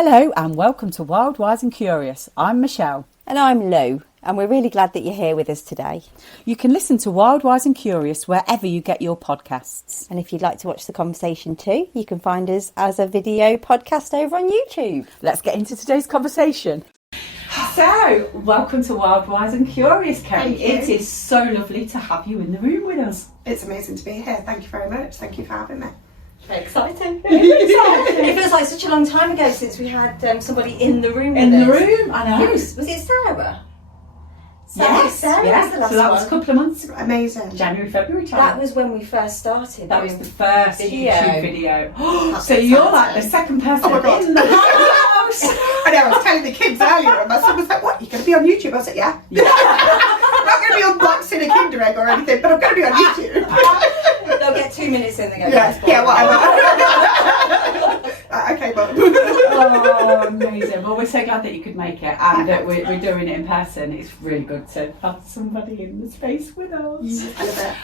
Hello and welcome to Wild, Wise and Curious. I'm Michelle. And I'm Lou, and we're really glad that you're here with us today. You can listen to Wild, Wise and Curious wherever you get your podcasts. And if you'd like to watch the conversation too, you can find us as a video podcast over on YouTube. Let's get into today's conversation. So, welcome to Wild, Wise and Curious, Kerry. It is so lovely to have you in the room with us. It's amazing to be here. Thank you very much. Thank you for having me. Very exciting. It feels like such a long time ago since we had somebody in the room In with the us. room, I know. Was it Sarah? Yes, Sarah was the last so that one. was a couple of months. Amazing. January, February time. That was when we first started. That was the first Video. YouTube video. That's So you're like the second person Oh my God. in the house. I know, I was telling the kids earlier, and my son was like, "What, you're going to be on YouTube?" I was like, "Yeah." I'm not going to be unboxing a Kinder Egg or anything, but I'm going to be on YouTube. They'll get 2 minutes in, they go, Yeah, whatever. Okay, Mum. Oh, amazing. Well, we're so glad that you could make it and that we're doing it in person. It's really good to have somebody in the space with us. I love it.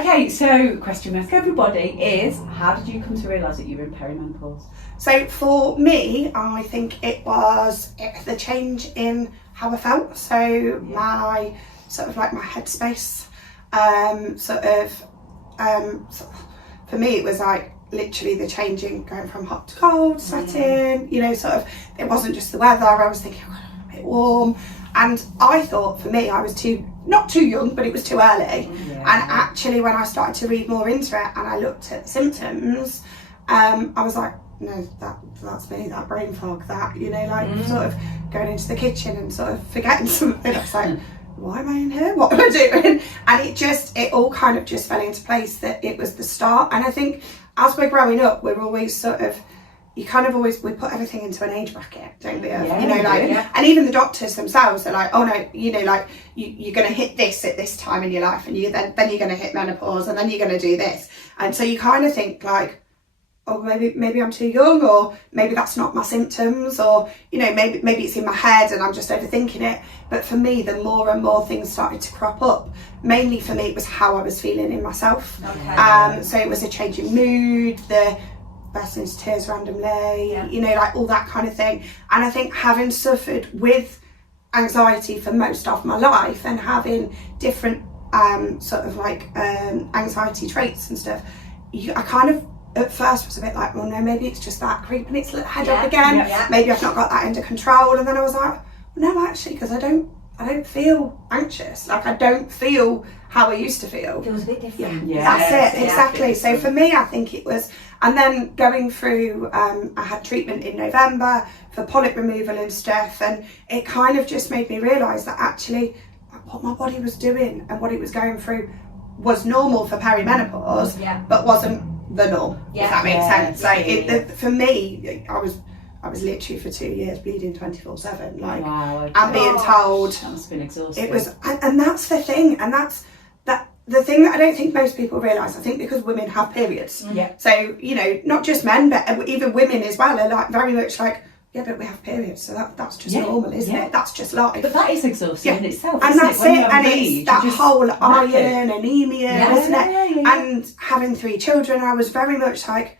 Okay, so question we ask everybody is, how did you come to realise that you were in perimenopause? So for me, I think it was the change in how I felt. So my sort of like my headspace, for me it was like literally the changing, going from hot to cold, sweating, you know, sort of, it wasn't just the weather. I was thinking, oh, a bit warm. And I thought for me, I was not too young, but it was too early. Yeah. And actually when I started to read more into it and I looked at the symptoms, I was like, no, that's me, that brain fog, that, you know, like sort of going into the kitchen and sort of forgetting something. I was like, why am I in here? What am I doing? And it all kind of just fell into place that it was the start. And I think as we're growing up, we're always sort of, we put everything into an age bracket, don't we? Yeah, you know, like, yeah. And even the doctors themselves are like, oh no, you know, like you're going to hit this at this time in your life, and then you're going to hit menopause, and then you're going to do this. And so you kind of think like, oh, maybe I'm too young, or maybe that's not my symptoms, or, you know, maybe it's in my head and I'm just overthinking it. But for me, the more and more things started to crop up, mainly for me it was how I was feeling in myself. Okay. So it was a change in mood, the bursting into tears randomly, you know, like all that kind of thing. And I think having suffered with anxiety for most of my life and having different anxiety traits and stuff, I kind of at first was a bit like, well, no, maybe it's just that creeping its head up again. Yeah. Maybe I've not got that under control. And then I was like, well, no, actually, because I don't feel anxious. Like, I don't feel how I used to feel. It feels a bit different. Yeah. That's it, Yeah. exactly. So for me, I think it was, and then going through, I had treatment in November for polyp removal and stuff, and it kind of just made me realise that actually what my body was doing and what it was going through was normal for perimenopause, but wasn't the norm, if that makes sense. Like for me, I was literally for 2 years bleeding 24/7, like, and being told that must have been exhausting. it was, and that's the thing, and that's the thing that I don't think most people realise. I think because women have periods, so, you know, not just men, but even women as well are like very much like, yeah, but we have periods, so that's just normal, isn't it? That's just life. But that is exhausting in itself, and isn't that's it? When it, you have and bleed, it's that whole iron, it. anemia, isn't it? Yeah. And having 3 children, I was very much like,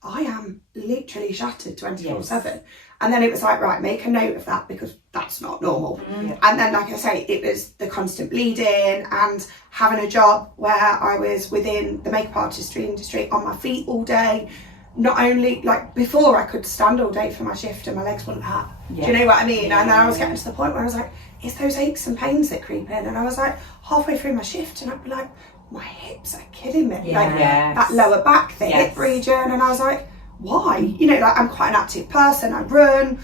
I am literally shattered 24/7. And then it was like, right, make a note of that, because that's not normal. And then, like I say, it was the constant bleeding and having a job where I was within the makeup artistry industry on my feet all day. Not only, like, before I could stand all day for my shift and my legs wouldn't hurt. Do you know what I mean? And then I was getting to the point where I was like, it's those aches and pains that creep in. And I was like, halfway through my shift, and I'd be like, my hips are killing me. That lower back, the hip region. And I was like, why? You know, like, I'm quite an active person, I run,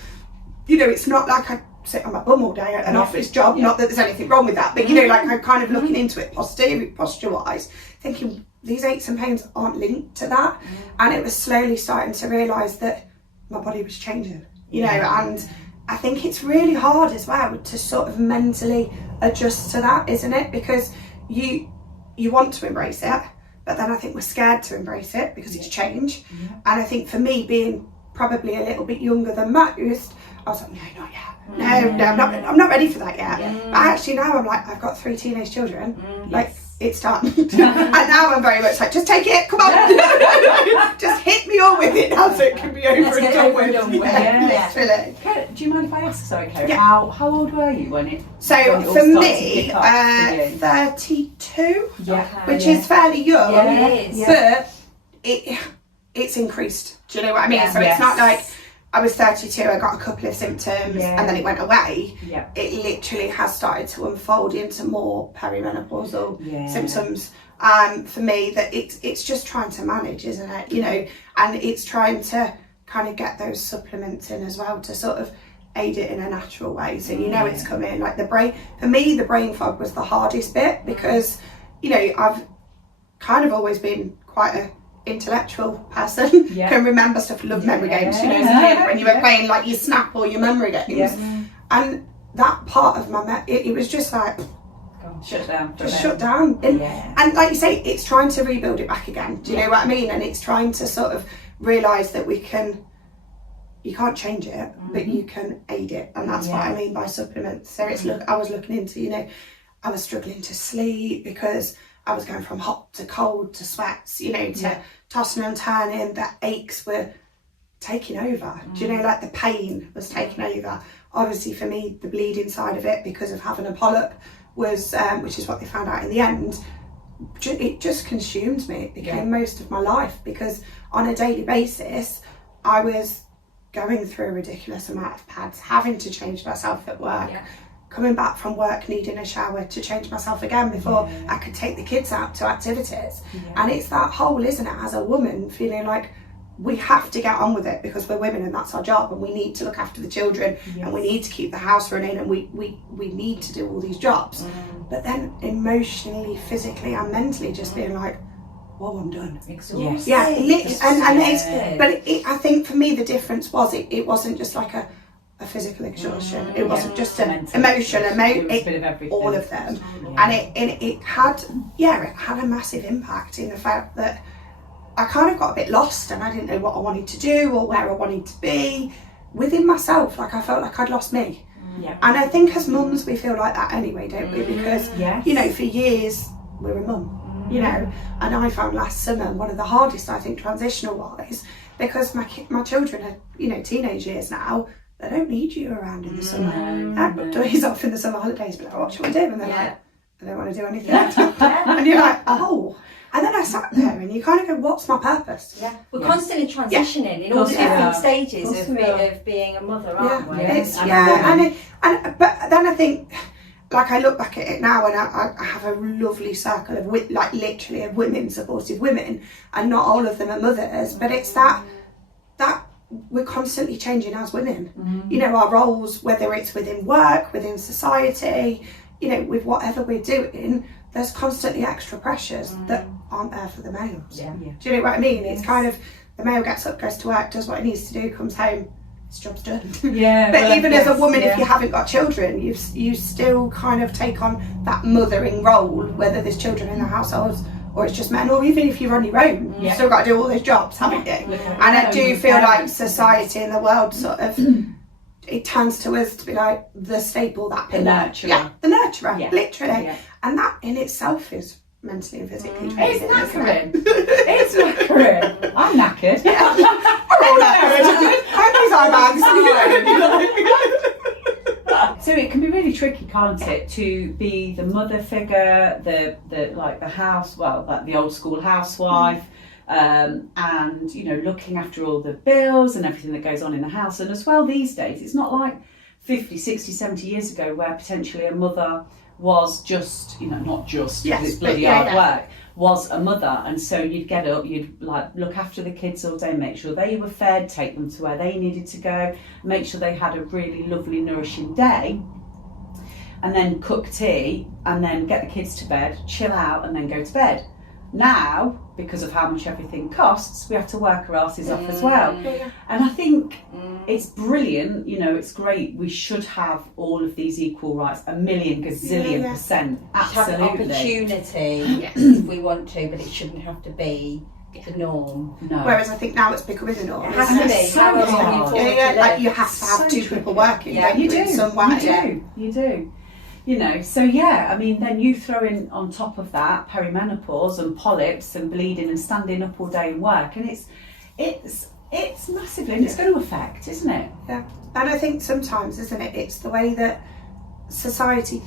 you know, it's not like I sit on my bum all day at an office job, not that there's anything wrong with that, but, you know, like, I'm kind of looking into it posture wise, thinking these aches and pains aren't linked to that. And it was slowly starting to realise that my body was changing, you know, and I think it's really hard as well to sort of mentally adjust to that, isn't it? Because you want to embrace it, but then I think we're scared to embrace it because it's change. And I think for me, being probably a little bit younger than most, I was like, no, not yet. No, I'm not ready for that yet. But actually now I'm like, I've got 3 teenage children. Like, it's done. And now I'm very much like, just take it, come on. Just hit me all with it now so it can be over and done with. Literally. Do you mind if I ask, sorry, Kerry, Yeah. how old were you when it So all for started to me, pick up for you? 32, Yeah. which is fairly young, Yeah, it is. but it's increased. Do you know what I mean? Yeah. So it's not like I was 32, I got a couple of symptoms and then it went away. Yeah. It literally has started to unfold into more perimenopausal symptoms. For me, that it's just trying to manage, isn't it? You know, and it's trying to kind of get those supplements in as well to sort of aid it in a natural way. So you know it's coming. Like the brain, for me, the brain fog was the hardest bit because, you know, I've kind of always been quite a intellectual person. Can remember stuff, love memory games, you know, as a kid when you were playing like your Snap or your memory games. And that part of my it was just like shut down. Just shut down. And like you say, it's trying to rebuild it back again. Do you know what I mean? And it's trying to sort of realise that you can't change it, but you can aid it. And that's what I mean by supplements. So it's I was looking into, you know, I was struggling to sleep because I was going from hot to cold to sweats, you know, to tossing and turning. The aches were taking over. Do you know, like the pain was taking over. Obviously for me, the bleeding side of it, because of having a polyp, was, which is what they found out in the end, it just consumed me. It became most of my life because on a daily basis, I was going through a ridiculous amount of pads, having to change myself at work. Coming back from work needing a shower to change myself again before I could take the kids out to activities. And it's that whole, isn't it, as a woman feeling like we have to get on with it because we're women and that's our job and we need to look after the children and we need to keep the house running and we need to do all these jobs. But then emotionally, physically and mentally just being like, well, I'm done. Exhausted. Yeah, and I think for me the difference was it wasn't just like a physical exhaustion. It wasn't just an emotional, all of them. And it had a massive impact in the fact that I kind of got a bit lost and I didn't know what I wanted to do or where I wanted to be within myself. Like I felt like I'd lost me. And I think as mums we feel like that anyway, don't we? Because you know, for years we're a mum, you know, and I found last summer one of the hardest, I think, transitional wise, because my children are, you know, teenage years now. They don't need you around in the summer. I've got days off in the summer holidays, but like, what should we do? And they're like, I don't want to do anything. And you're like, oh. And then I sat there and you kind of go, what's my purpose? We're constantly transitioning in all the different stages of being a mother, aren't we? But then I think, like I look back at it now and I have a lovely circle of like literally of women, supportive women, and not all of them are mothers, but it's that we're constantly changing as women. You know, our roles, whether it's within work, within society, you know, with whatever we're doing, there's constantly extra pressures that aren't there for the males. Do you know what I mean? It's kind of, the male gets up, goes to work, does what he needs to do, comes home, his job's done. But even as a woman, if you haven't got children, you still kind of take on that mothering role, whether there's children in the household or it's just men, or even if you're on your own, you've still got to do all those jobs, haven't you? And I do feel like society and the world sort of, it turns to us to be like the staple, that pillar. The nurturer, literally. And that in itself is mentally and physically draining. It's knackering. It's knackering. I'm knackered. We're all knackered. Those So it can be really tricky, can't it, to be the mother figure, the like the house, well, like the old school housewife, and you know, looking after all the bills and everything that goes on in the house. And as well these days, it's not like 50, 60, 70 years ago where potentially a mother was just, you know, not just because it's bloody hard work, was a mother. And so you'd get up, you'd like look after the kids all day, make sure they were fed, take them to where they needed to go, make sure they had a really lovely nourishing day, and then cook tea and then get the kids to bed, chill out and then go to bed. Now, because of how much everything costs, we have to work our asses off as well. And I think it's brilliant, you know, it's great. We should have all of these equal rights, a million gazillion percent. Absolutely. Have an opportunity if we want to, but it shouldn't have to be the norm. No. Whereas I think now it's becoming the norm. It has to be. How else can you afford to live? Like you have to have two people working. You do. In some way. You do. You know, so yeah, I mean, then you throw in on top of that perimenopause and polyps and bleeding and standing up all day and work, and it's massively, and it's going to affect, isn't it? Yeah, and I think sometimes, isn't it, it's the way that society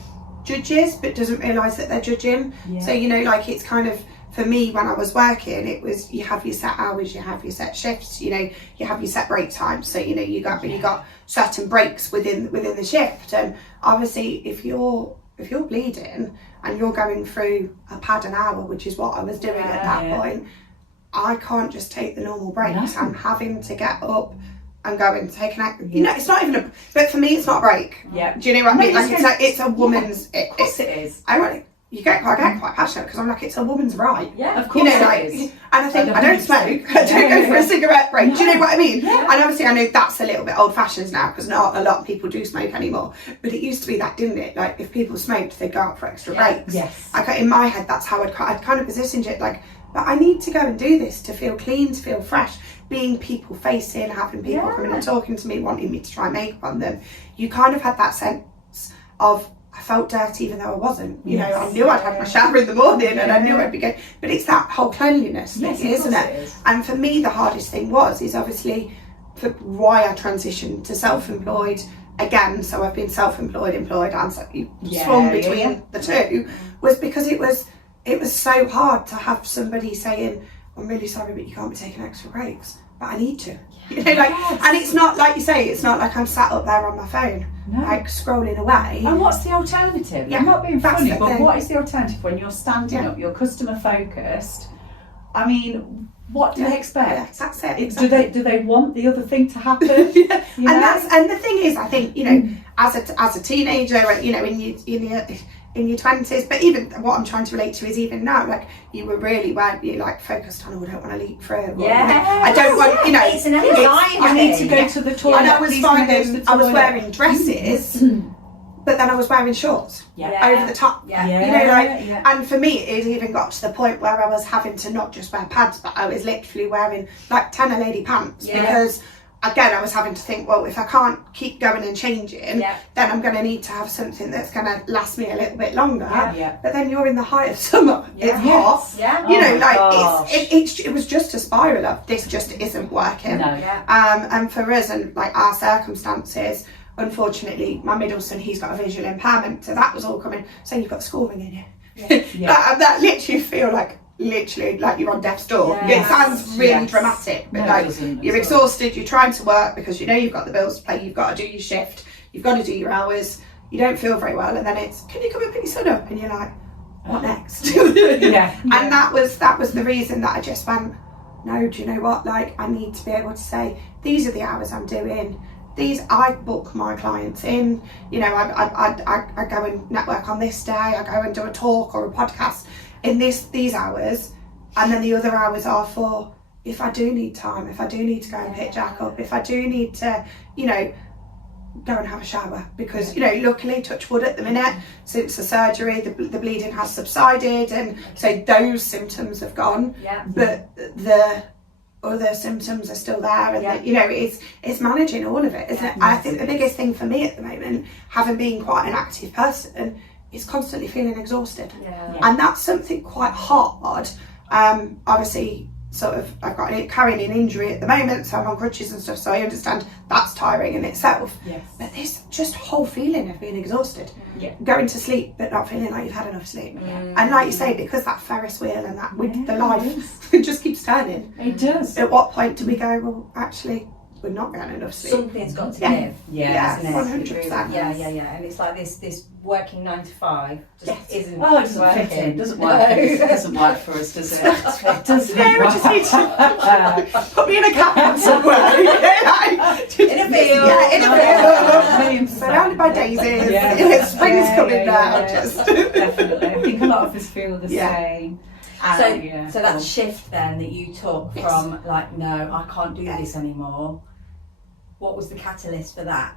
judges but doesn't realise that they're judging. Yeah. So, you know, like it's kind of, for me when I was working, it was, you have your set hours, you have your set shifts, you know, you have your set break times. So, you know, you got certain breaks within the shift. And obviously if you're bleeding and you're going through a pad an hour, which is what I was doing at that point, I can't just take the normal breaks. No. I'm having to get up and go and take an act. You know, it's not even a, but for me it's not a break. Yeah. Do you know what I mean? Like it's a woman's. Of course it is. I get quite passionate because I'm like, it's a woman's right. Yeah, of course, you know, like, it is. And I think I don't smoke. I don't Yeah. go for a cigarette break. Do you know what I mean? Yeah. And obviously, I know that's a little bit old fashioned now because not a lot of people do smoke anymore. But it used to be that, didn't it? Like if people smoked, they'd go out for extra breaks. Yes. Like in my head, that's how I'd kind of positioned it. Like, but I need to go and do this to feel clean, to feel fresh. Being people facing, having people coming and talking to me, wanting me to try makeup on them. You kind of had that sense of, I felt dirty even though I wasn't. You know, I knew I'd had my shower in the morning and I knew I'd be good. But it's that whole cleanliness thing, isn't it? It is. And for me, the hardest thing is obviously for why I transitioned to self-employed again. So I've been self-employed, employed, and swung between the two. Was because it was so hard to have somebody saying, I'm really sorry, but you can't be taking extra breaks. But I need to. You know, like, and it's not like you say, it's not like I'm sat up there on my phone, like scrolling away. And what's the alternative? Yeah, I'm not being that's funny, the but thing. what is the alternative when you're standing up, you're customer focused? I mean, what do they expect? Yeah, that's it. Exactly. Do they want the other thing to happen? Yeah. You know? And the thing is, I think, you know, as a teenager, you know, in your 20s, but even what I'm trying to relate to is even now, like weren't you like focused on, I don't want to leak through. Or, I don't want, you know, it's an anxiety. I need to go to the toilet. And I was please can I go to finding the I was toilet? wearing dresses, but then I was wearing shorts over the top. Yeah. You know, like, and for me, it even got to the point where I was having to not just wear pads, but I was literally wearing like tenor lady pants because. Again, I was having to think, well, if I can't keep going and changing, then I'm going to need to have something that's going to last me a little bit longer. But then you're in the height of summer, it's hot. You know, like it was just a spiral of this just isn't working. And for us and like our circumstances, unfortunately, my middle son, he's got a visual impairment, so that was all coming. So you've got school ringing you. That literally feel like. Literally like you're on death's door. It sounds really dramatic, but you're exhausted, you're trying to work because you know you've got the bills to pay, you've got to do your shift, you've got to do your hours, you don't feel very well, and then it's, can you come and pick your son up? And you're like, what next? And that was the reason that I just went, no, do you know what, like I need to be able to say, these are the hours I'm doing, I book my clients in, you know, I go and network on this day, I go and do a talk or a podcast in these hours, and then the other hours are for if I do need time, if I do need to go and pick Jack up, if I do need to, you know, go and have a shower, because you know, luckily, touch wood, at the minute since the surgery the bleeding has subsided, and so those symptoms have gone, but the other symptoms are still there, and you know, it's managing all of it, isn't it? I think the biggest thing for me at the moment, having been quite an active person, is constantly feeling exhausted, and that's something quite hard. Obviously, sort of, I've got carrying an injury at the moment, so I'm on crutches and stuff, so I understand that's tiring in itself. But this just whole feeling of being exhausted, going to sleep but not feeling like you've had enough sleep, and like you say, because that Ferris wheel and that with the life it just keeps turning. It does. At what point do we go, well, actually we're not getting enough sleep? Something's got to give. Yeah, isn't it? 100%. Yeah. And it's like this working 9 to 5 just isn't. Oh, it doesn't fit in. Doesn't work. It doesn't work for us, does it? It doesn't. No, we just need to put me in a cabin somewhere. In a field. Yeah, in a field. Surrounded by daisies. Spring's coming now. Definitely. I think a lot of us feel the same. So that shift then that you took from like, no, I can't do this anymore. What was the catalyst for that?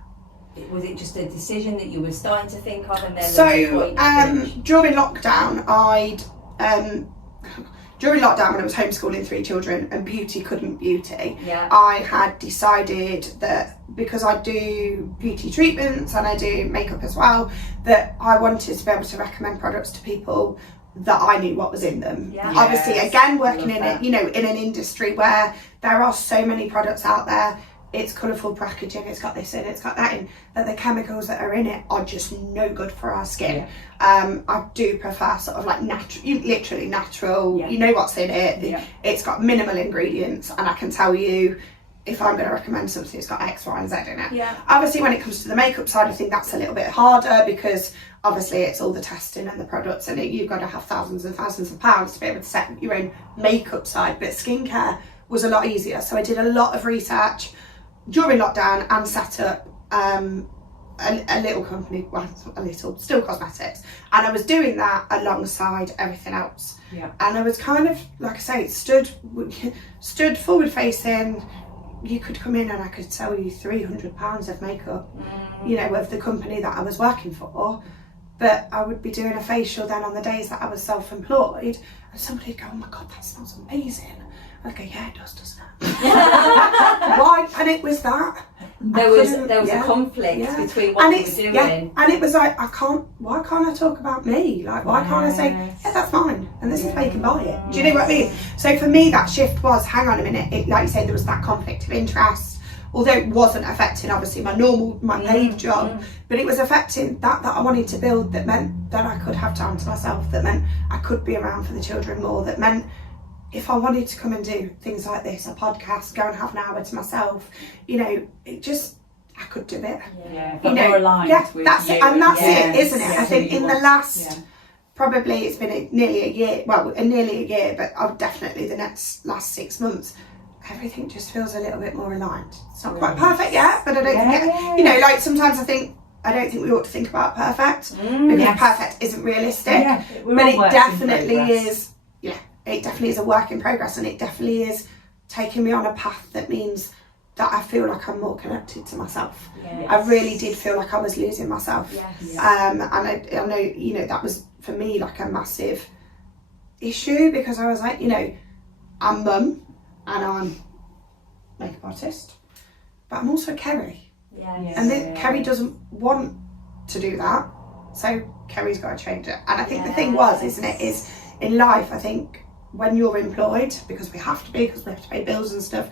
Was it just a decision that you were starting to think of, and then so during lockdown, I'd during lockdown when I was homeschooling 3 children and beauty couldn't beauty, Yeah. I had decided that because I do beauty treatments and I do makeup as well, that I wanted to be able to recommend products to people that I knew what was in them. Yeah. Obviously, Yes, again, working love in that. it, you know, in an industry where there are so many products out there, it's colourful packaging, it's got this in, it's got that in, that the chemicals that are in it are just no good for our skin. I do prefer sort of like literally natural, Yeah. you know what's in it, Yeah. it's got minimal ingredients, and I can tell you if I'm going to recommend something, it's got X, Y and Z in it. Yeah. Obviously, when it comes to the makeup side, I think that's a little bit harder because obviously it's all the testing and the products, and you've got to have thousands and thousands of pounds to be able to set your own makeup side. But skincare was a lot easier. So I did a lot of research during lockdown and set up a little company, well, a little, still cosmetics. And I was doing that alongside everything else. Yeah. And I was kind of, like I say, stood forward facing. You could come in and I could sell you £300 of makeup, you know, of the company that I was working for. But I would be doing a facial then on the days that I was self-employed, and somebody'd go, "Oh my God, that smells amazing." I'd go, "Yeah, it does, doesn't it?" Why? And it was that. There was yeah, a conflict yeah. between what And you it's, were doing. yeah, and it was like, why can't I talk about me? Like, why can't I say, yeah, that's mine, and this is where you can buy it. Do you know what I mean? So for me, that shift was, hang on a minute, like you say, there was that conflict of interest, although it wasn't affecting, obviously, my paid job, but it was affecting that I wanted to build, that meant that I could have time to myself, that meant I could be around for the children more, that meant if I wanted to come and do things like this, a podcast, go and have an hour to myself, you know, it just, I could do it. Yeah, You but know, more aligned yeah, with that's you. it, and that's Yes, it, isn't it? yes, I think who you in the want. last, probably it's been nearly a year, well, nearly a year, but definitely the last 6 months, everything just feels a little bit more aligned. It's not quite perfect yet, but I don't think, you know, like sometimes I don't think we ought to think about perfect, because Yes. perfect isn't realistic, Yeah, we're but all it works in definitely progress. is, it definitely is a work in progress, and it definitely is taking me on a path that means that I feel like I'm more connected to myself. Yes. I really did feel like I was losing myself. Yes. And I know, you know, that was for me like a massive issue, because I was like, you know, I'm mum and I'm makeup artist, but I'm also Kerry. Yes. And then Kerry doesn't want to do that, so Kerry's got to change it. And I think the thing was, isn't it, is in life, I think when you're employed, because we have to pay bills and stuff,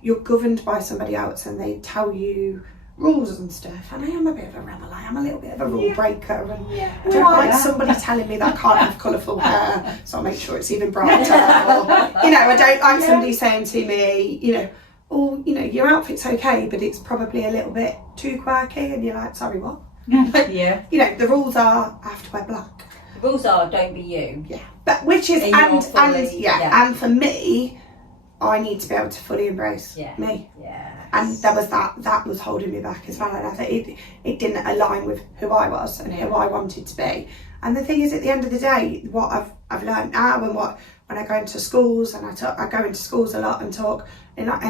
you're governed by somebody else and they tell you rules and stuff. And I am a bit of a rebel, I am a little bit of a rule breaker, and I don't like somebody telling me that I can't have colourful hair, so I'll make sure it's even brighter. Or, you know, I don't like somebody saying to me, you know, "Oh, you know, your outfit's okay, but it's probably a little bit too quirky," and you're like, "Sorry, what?" Yeah. You know, the rules are I have to wear black. The rules are don't be you. Yeah, but which is And you're and for me, I need to be able to fully embrace me. Yeah. And there was that was holding me back as well, and I think it didn't align with who I was and who I wanted to be. And the thing is, at the end of the day, what I've learned now, and when I go into schools, and I go into schools a lot and talk in like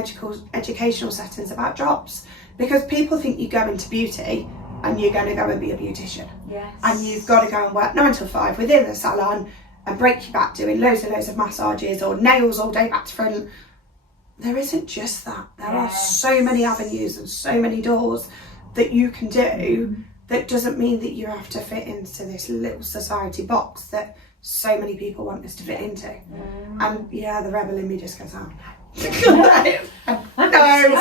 educational settings about jobs, because people think you go into beauty and you're going to go and be a beautician. Yes. And you've got to go and work 9 till 5 within the salon and break your back doing loads and loads of massages or nails all day back to front. There isn't just that. There are so many avenues and so many doors that you can do. That doesn't mean that you have to fit into this little society box that so many people want us to fit into. And the rebel in me just goes, "Oh It's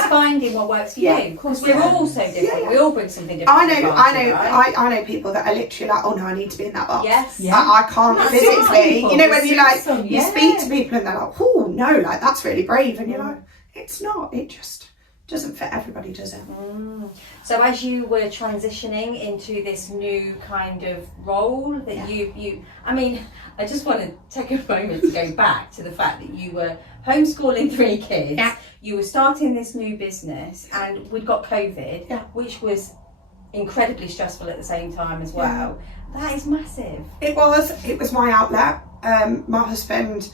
finding what works for you. Of course, we're all so different. We all bring something different. I know people that are literally like, "Oh no, I need to be in that box." Yes. Yeah. I can't That's physically. people. You know, when you like Some, you speak to people and they're like, "Oh no, like that's really brave," and you're like, "It's not. It just doesn't fit everybody, does it?" So as you were transitioning into this new kind of role that you I mean, I just want to take a moment to go back to the fact that you were homeschooling 3 kids, you were starting this new business, and we'd got COVID, which was incredibly stressful at the same time as well. That is massive. It was my outlet. My husband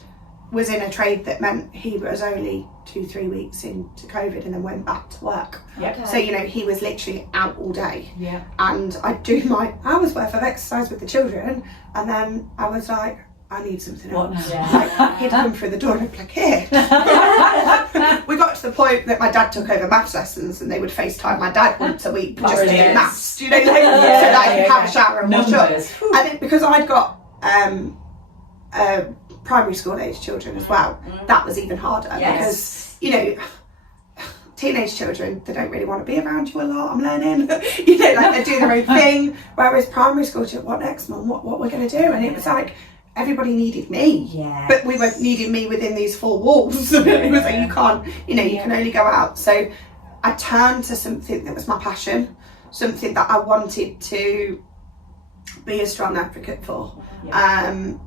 was in a trade that meant he was only 2-3 weeks into COVID and then went back to work. Okay. So, you know, he was literally out all day. Yeah. And I'd do my hours worth of exercise with the children, and then I was like, I need something What else. now? Like, he'd come through the door and I'd be like, here. We got to the point that my dad took over maths lessons and they would FaceTime my dad once a week just to do Brilliant. maths, so that I could have a shower and wash up. Numbers. I think because I'd got primary school age children as well, that was even harder because, you know, teenage children, they don't really want to be around you a lot, I'm learning. You know, like they do their own thing, whereas primary school children, what next, mum, what we're going to do? And it was like, everybody needed me, but we were needing me within these four walls. It was like, you can't, you know, you can only go out. So I turned to something that was my passion, something that I wanted to be a strong advocate for, and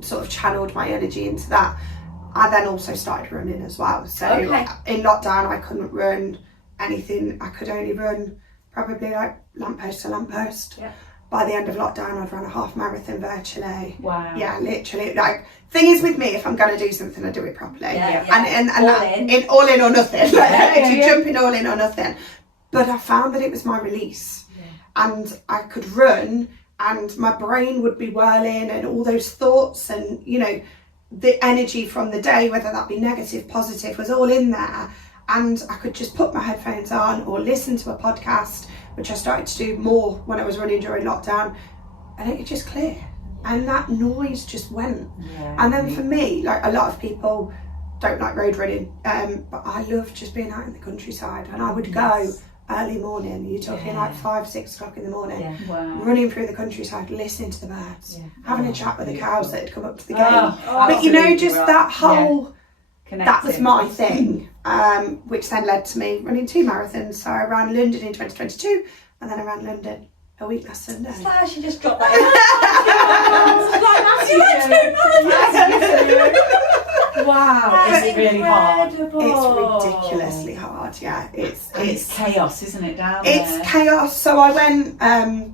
sort of channeled my energy into that. I then also started running as well. So in lockdown, I couldn't run anything. I could only run probably like lamppost to lamppost. By the end of lockdown, I'd run a half marathon virtually. Wow. Yeah, literally. Like, thing is with me, if I'm going to do something, I do it properly. And all in or nothing. Jumping all in or nothing. But I found that it was my release. And I could run and my brain would be whirling and all those thoughts and, you know, the energy from the day, whether that be negative, positive, was all in there. And I could just put my headphones on or listen to a podcast, which I started to do more when I was running during lockdown, and it could just clear. And that noise just went. And then for me, like a lot of people don't like road running, but I love just being out in the countryside. And I would go early morning, you're talking like 5-6 o'clock in the morning, running through the countryside, listening to the birds, having a chat with the cows that had come up to the gate. But you know, just that whole, that was my thing, which then led to me running 2 marathons. So I ran London in 2022, and then I ran London a week last Sunday. It's like I should just drop that in. Wow, is it really hard? It's ridiculously hard, It's chaos, isn't it, down there? It's chaos. So I went, I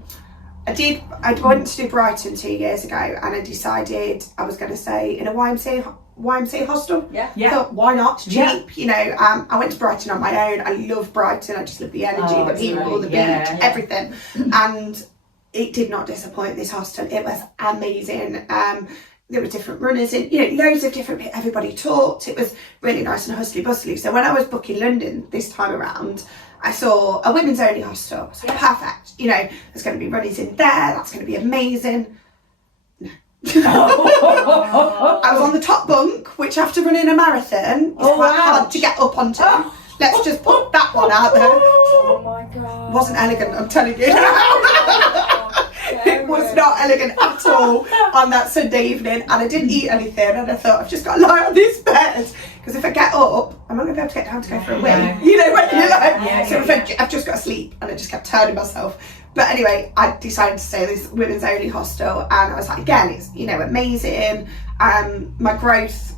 went to do Brighton 2 years ago, and I decided I was going to stay in a YMCA hostel. Thought, why not? It's cheap, you know. I went to Brighton on my own. I love Brighton. I just love the energy, the people, the beach, everything. And it did not disappoint, this hostel. It was amazing. There were different runners in, you know, loads of different people. Everybody talked. It was really nice and hustly bustly. So when I was booking London this time around, I saw a women's only hostel. I was like, perfect. You know, there's going to be runners in there. That's going to be amazing. I was on the top bunk, which after running a marathon is quite hard to get up onto. Let's just put that one out there. Oh my god. Wasn't elegant, I'm telling you. It was not elegant at all on that Sunday evening, and I didn't eat anything, and I thought, I've just got to lie on this bed, because if I get up, I'm not going to be able to get down to go for a wee. You know, when you're like, so I've just got to sleep, and I just kept turning myself. But anyway, I decided to stay in this women's only hostel, and I was like, again, it's, you know, amazing. My growth,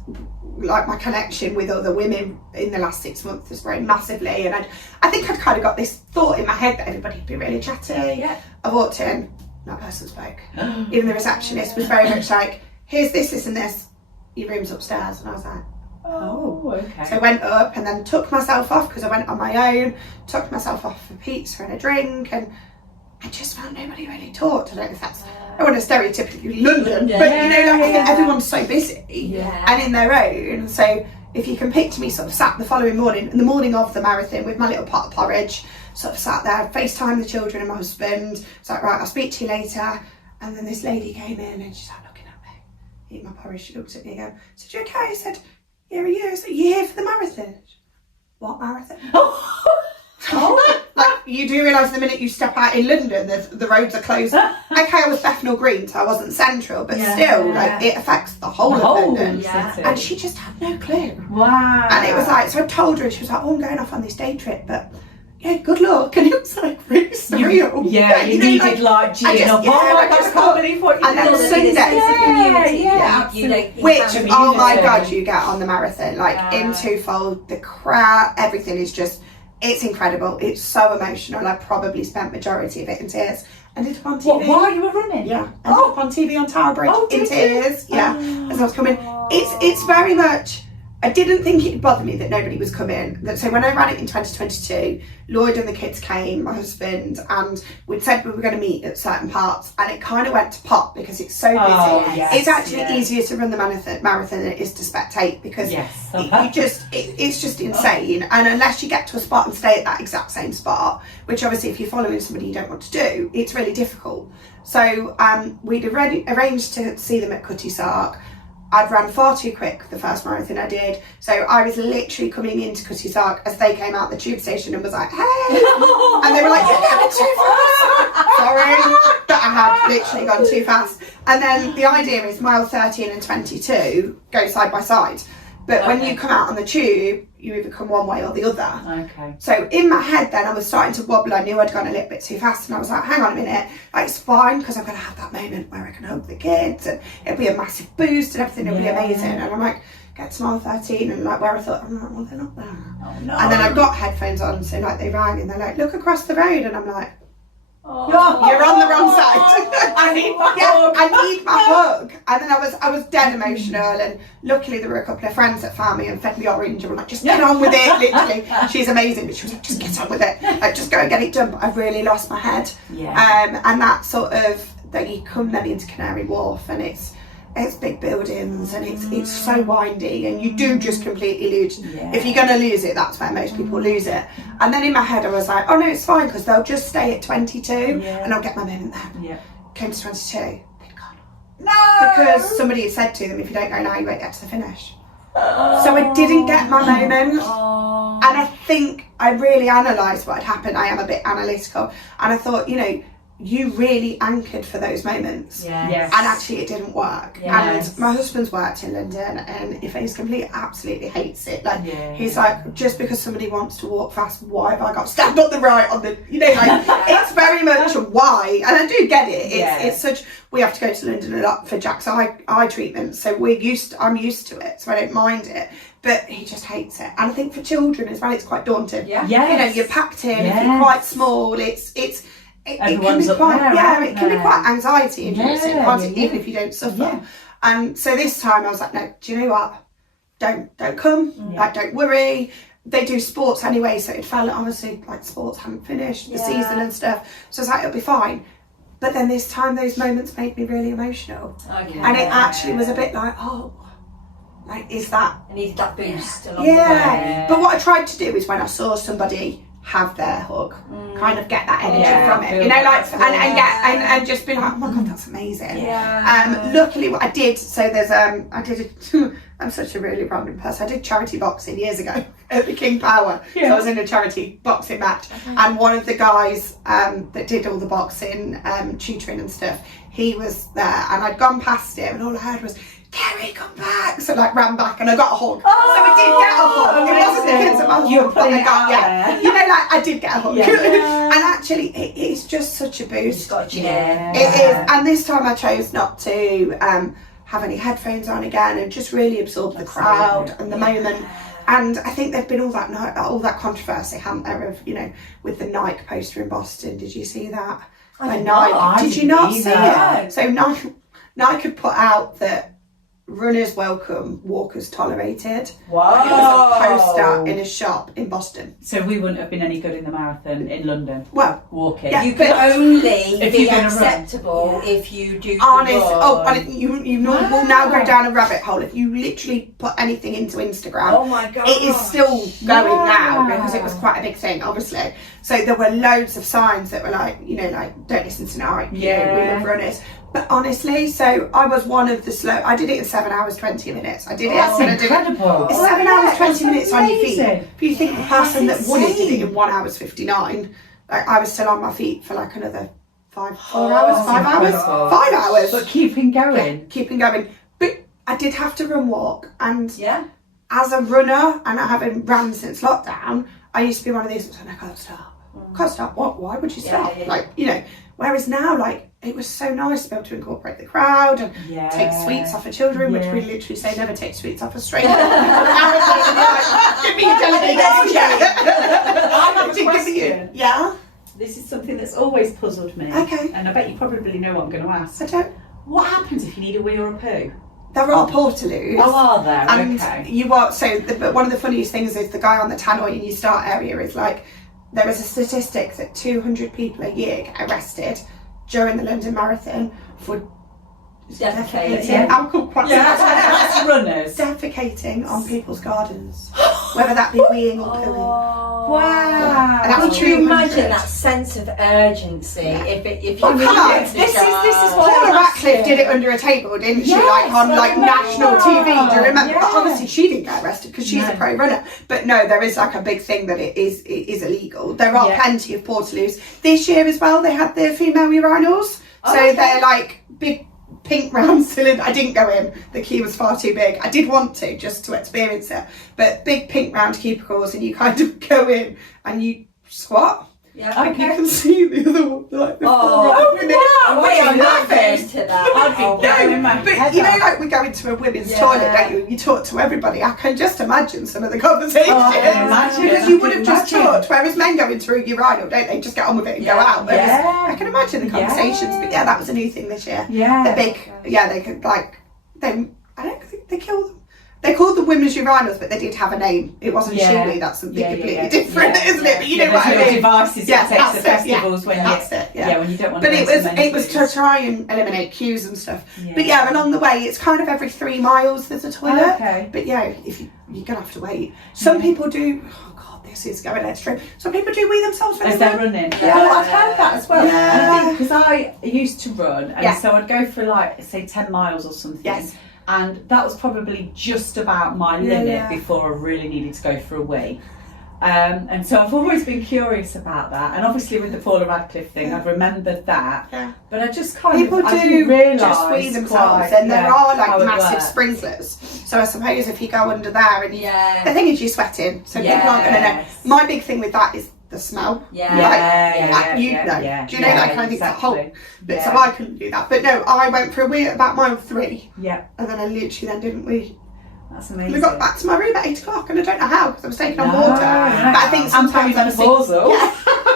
like my connection with other women in the last 6 months has grown massively, and I think I'd kind of got this thought in my head that everybody'd be really chatty. I walked in, not a person spoke. Even the receptionist was very much like, here's this and this, your room's upstairs. And I was like, oh, okay. So I went up and then took myself off, because I went on my own, took myself off for pizza and a drink, and I just found nobody really talked. I don't know if that's, I want to stereotypically London, but you know, like I think everyone's so busy and in their own. So if you can picture me sort of sat the following morning, in the morning of the marathon, with my little pot of porridge, sort of sat there, FaceTime the children and my husband. It's like, right, I'll speak to you later. And then this lady came in and she's like looking at me, eating my porridge. She looked at me again. I said, you okay? I said, yeah, are you? I said, you here for the marathon? Said, what marathon? Like, you do realise the minute you step out in London, the roads are closed. Okay, I was Bethnal Green, so I wasn't central, but still, like, it affects the whole of London. And she just had no clue. Wow. And it was like, so I told her, and she was like, oh, I'm going off on this day trip, but yeah, good luck. And it was like really surreal. You needed like G'ing up. I can't believe what you did. And then Sunday, which, oh my God, you get on the marathon, like in twofold, the crowd, everything is just, it's incredible. It's so emotional. I probably spent majority of it in tears. Ended up on TV. What, while you were running? Yeah. Ended up on TV on Tower Bridge in tears. As I was coming. It's very much, I didn't think it'd bother me that nobody was coming. So when I ran it in 2022, Lloyd and the kids came, my husband, and we'd said we were going to meet at certain parts, and it kind of went to pot because it's so busy. Yes, it's actually easier to run the marathon than it is to spectate because it's just insane. And unless you get to a spot and stay at that exact same spot, which obviously if you're following somebody you don't want to do, it's really difficult. So we'd arranged to see them at Cutty Sark. I'd run far too quick the first marathon I did, so I was literally coming into Cutty Sark as they came out the tube station and was like, hey, and they were like, you're going too fast. Sorry, that I had literally gone too fast. And then the idea is mile 13 and 22 go side by side, but when you come out on the tube, you either come one way or the other. Okay. So in my head then I was starting to wobble. I knew I'd gone a little bit too fast, and I was like, hang on a minute, like, it's fine because I'm going to have that moment where I can hug the kids and it'll be a massive boost and everything will be amazing. And I'm like, get to mile 13 and like where I thought, I'm like, well, they're not there. Oh, no. And then I got headphones on, so like they rang and they're like, look across the road, and I'm like, Oh. you're on the wrong side. I need my hug. And then I was dead emotional, and luckily there were a couple of friends that found me and fed me orange and were like, just get on with it, literally. She's amazing, but she was like, just get on with it, like just go and get it done. But I've really lost my head. And that sort of, that you come then into Canary Wharf, and it's big buildings, and it's so windy, and you do just completely lose. If you're going to lose it, that's where most people lose it. And then in my head I was like, oh no, it's fine because they'll just stay at 22 and I'll get my moment there. Came to 22, they'd gone. No! Because somebody had said to them, if you don't go now, you won't get to the finish. So I didn't get my moment. And I think I really analysed what had happened. I am a bit analytical, and I thought, you know, you really anchored for those moments. Yes. And actually it didn't work. And my husband's worked in London, and if he's absolutely hates it. Like he's like, just because somebody wants to walk fast, why have I got to stand on the right on the, you know, like it's very much a why. And I do get it. It's such, we have to go to London a lot for Jack's eye treatment, so I'm used to it, so I don't mind it. But he just hates it. And I think for children as well, it's quite daunting. You know, you're packed in, if you're quite small, it can be quite, it can be quite anxiety inducing, even if you don't suffer. And so this time I was like, no, do you know what? Don't come. Like, don't worry. They do sports anyway, so it felt obviously like sports hadn't finished the season and stuff. So I was like, it'll be fine. But then this time, those moments made me really emotional. And it actually was a bit like, oh, like, is that? I needed that boost along the way. But what I tried to do is when I saw somebody have their hug, kind of get that energy from it, you know, like, and just be like, oh my god, that's amazing. Luckily what I did, so there's I'm such a really random person. I did charity boxing years ago at the King Power. So I was in a charity boxing match, and one of the guys that did all the boxing tutoring and stuff, he was there, and I'd gone past him and all I heard was, Kerry, come back. So like ran back and I got a hug. So I did get a hug. It wasn't the kids at my hug, but I got, you know, like I did get a hug. And actually it is just such a boost. It is. And this time I chose not to have any headphones on again and just really absorb the crowd and the moment. And I think there'd been all that controversy, hadn't there, of, you know, with the Nike poster in Boston. Did you see that? Did you not see it? So Nike had put out that runners welcome, walkers tolerated. Wow. It was a poster in a shop in Boston. So we wouldn't have been any good in the marathon in London. Well, walking. You could only be acceptable if you do. And you will now go down a rabbit hole. If you literally put anything into Instagram, oh my god, it is still going now because it was quite a big thing, obviously. So there were loads of signs that were like, you know, like, don't listen to Nike. We love runners. But honestly, so I was one of the slow. I did it in 7 hours 20 minutes. I did it. That's incredible. It's 7 hours 20 minutes on your feet. If you think the person that won it did it in 1 hour 59, like I was still on my feet for like another 5 hours. But keeping going. Yeah, keeping going. But I did have to run walk, and as a runner, and I haven't run since lockdown, I used to be one of these. I can't stop. Can't stop. What? Why would you stop? Like, you know. Whereas now, like, it was so nice to be able to incorporate the crowd and take sweets off of children, which we literally say never take sweets off a stranger. Give me a jelly. I have a question. Yeah? This is something that's always puzzled me. Okay. And I bet you probably know what I'm going to ask. I don't. What happens if you need a wee or a poo? There are portaloos. Oh, are there? And Okay. you are, but one of the funniest things is the guy on the tannoy in your start area is like, there is a statistic that 200 people a year get arrested during the London Marathon for Defecating. alcohol products. That's runners. Defecating on people's gardens, whether that be weeing or pooing. Wow. And that's Can you 200. imagine that sense of urgency if you Oh, come on. This is what Paula I'm Radcliffe asking. did it under a table, didn't she? Yes, Like on I like remember. national TV. Do you remember? Yeah. But obviously she didn't get arrested because she's No. a pro runner. But no, there is like a big thing that it is illegal. There are Yeah. plenty of portaloos. This year as well, they had the female urinals. So okay. they're like big pink round cylinder. I didn't go in. The queue was far too big. I did want to just to experience it. But big pink round cubicles, and you kind of go in and you squat. Yeah. And you can see the other one, like the Oh, front in it. wow. Wait, I'm not laughing. used to that. I'd be Oh, going in my But head you know, up. like we go into a women's Yeah. toilet, don't you? And you talk to everybody. I can just imagine some of the conversations. Oh, I can imagine. Because you I would can have just imagine. talked, whereas men go into a urinal, don't they? Just get on with it and go Yeah. out. Whereas Yeah. I can imagine the conversations. Yeah. But yeah, that was a new thing this year. Yeah. The big, they could like, I don't think they killed them. They called them women's urinals, but they did have a name. It wasn't Yeah. Shuli, that's something Yeah, completely yeah. different, Yeah. isn't it? But you know There's what I little mean. devices Yeah, that takes that's to it, yeah. festivals when That's it, yeah. when you don't want But to it go was so many to things. try and eliminate queues and stuff. But yeah, along the way, it's kind of every 3 miles there's a toilet. Okay. But yeah, you're gonna have to wait. Some people do. Oh God, this is going extreme. Some people do wee themselves when As they they're run. running. Yeah. Well, I've heard that as well. Yeah. Because I used to run, and Yeah. so I'd go for like, say, 10 miles or something. Yes. And that was probably just about my limit Yeah. before I really needed to go for a wee. And so I've always been curious about that. And obviously with the Paula Radcliffe thing, I've remembered that. Yeah. But I just kind People of, I didn't do realise just wee themselves, quite, and there yeah, are how like it massive works. sprinklers. So I suppose if you go under there, and Yeah. the thing is you're sweating, so people aren't going to know. Yes. My big thing with that is the smell. Yeah. Like, Yeah, you yeah, know. yeah, Do you know yeah, that kind of thing? It's a whole exactly. bit. Yeah. So I couldn't do that. But no, I went for a wee at about mile 3, Yeah, and then I literally then didn't wee. that's And amazing. I got back to my room at 8 o'clock, and I don't know how because I was taking on No, water. no. But I think sometimes I'm Perimenopausal. Yeah.